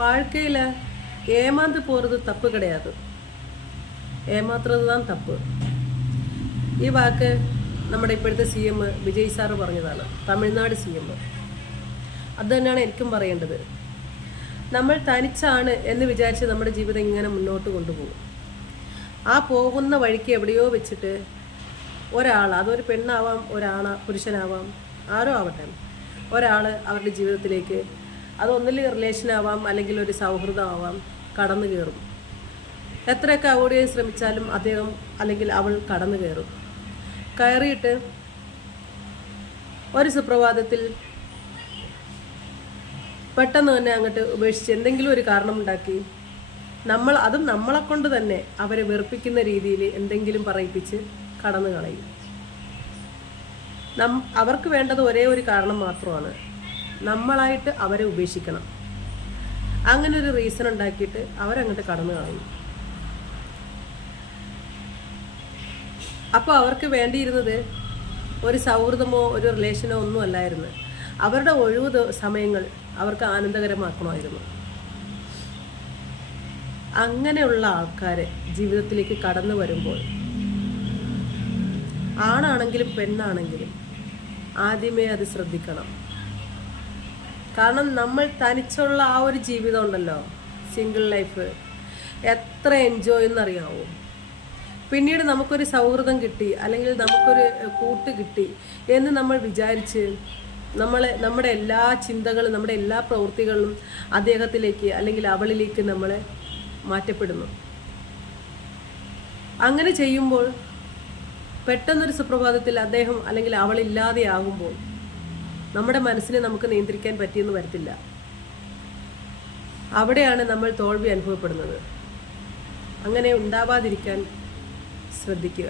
வாழ்க்கையில் ஏமாந்து போகிறது தப்பு கிடையாது, ഏമാത്രം தான் തപ്പ്. ഈ വാക്ക് നമ്മുടെ ഇപ്പോഴത്തെ CM വിജയ് സാറ് പറഞ്ഞതാണ്, തമിഴ്നാട് CM. അത് തന്നെയാണ് എനിക്കും പറയേണ്ടത്. നമ്മൾ തനിച്ചാണ് എന്ന് വിചാരിച്ച് നമ്മുടെ ജീവിതം ഇങ്ങനെ മുന്നോട്ട് കൊണ്ടുപോകും. ആ പോകുന്ന വഴിക്ക് എവിടെയോ വെച്ചിട്ട് ഒരാൾ, അതൊരു പെണ്ണാവാം, പുരുഷനാവാം, ആരോ ആവട്ടെ, ഒരാൾ അവരുടെ ജീവിതത്തിലേക്ക്, അതൊന്നിൽ റിലേഷനാവാം അല്ലെങ്കിൽ ഒരു സൗഹൃദമാവാം, കടന്നു കയറും. എത്രയൊക്കെ അവോയ്ഡ് ചെയ്യാൻ ശ്രമിച്ചാലും അദ്ദേഹം അല്ലെങ്കിൽ അവൾ കടന്നു കയറും. കയറിയിട്ട് ഒരു സുപ്രഭാതത്തിൽ പെട്ടെന്ന് തന്നെ അങ്ങോട്ട് ഉപേക്ഷിച്ച് എന്തെങ്കിലും ഒരു കാരണമുണ്ടാക്കി അതും നമ്മളെ കൊണ്ട് തന്നെ അവരെ വെറുപ്പിക്കുന്ന രീതിയിൽ എന്തെങ്കിലും പറയിപ്പിച്ച് കടന്നു കളയും. അവർക്ക് വേണ്ടത് ഒരേ ഒരു കാരണം മാത്രമാണ്, നമ്മളായിട്ട് അവരെ ഉപേക്ഷിക്കണം. അങ്ങനെ ഒരു റീസൺ ഉണ്ടാക്കിയിട്ട് അവരങ്ങോട്ട് കടന്നു കളയും. അപ്പോൾ അവർക്ക് വേണ്ടിയിരുന്നത് ഒരു സൗഹൃദമോ ഒരു റിലേഷനോ ഒന്നും അല്ലായിരുന്നു. അവരുടെ ഒഴിവ് സമയങ്ങൾ അവർക്ക് ആനന്ദകരമാക്കണമായിരുന്നു. അങ്ങനെയുള്ള ആൾക്കാർ ജീവിതത്തിലേക്ക് കടന്നു വരുമ്പോൾ, ആണാണെങ്കിലും പെണ്ണാണെങ്കിലും ആദ്യമേ അത് ശ്രദ്ധിക്കണം. കാരണം നമ്മൾ തനിച്ചുള്ള ആ ഒരു ജീവിതം ഉണ്ടല്ലോ, സിംഗിൾ ലൈഫ്, എത്ര എൻജോയ് എന്നറിയാവോ. പിന്നീട് നമുക്കൊരു സൗഹൃദം കിട്ടി അല്ലെങ്കിൽ നമുക്കൊരു കൂട്ട് കിട്ടി എന്ന് നമ്മൾ വിചാരിച്ച് നമ്മുടെ എല്ലാ ചിന്തകളും നമ്മുടെ എല്ലാ പ്രവൃത്തികളും അദ്ദേഹത്തിലേക്ക് അല്ലെങ്കിൽ അവളിലേക്ക് നമ്മൾ മാറ്റപ്പെടുന്നു. അങ്ങനെ ചെയ്യുമ്പോൾ പെട്ടെന്നൊരു സുപ്രഭാതത്തിൽ അദ്ദേഹം അല്ലെങ്കിൽ അവളില്ലാതെയാകുമ്പോൾ നമ്മുടെ മനസ്സിനെ നമുക്ക് നിയന്ത്രിക്കാൻ പറ്റിയെന്ന് വരത്തില്ല. അവിടെയാണ് നമ്മൾ തോൽവി അനുഭവപ്പെടുന്നത്. അങ്ങനെ ഉണ്ടാവാതിരിക്കാൻ ശ്രദ്ധിക്കുക.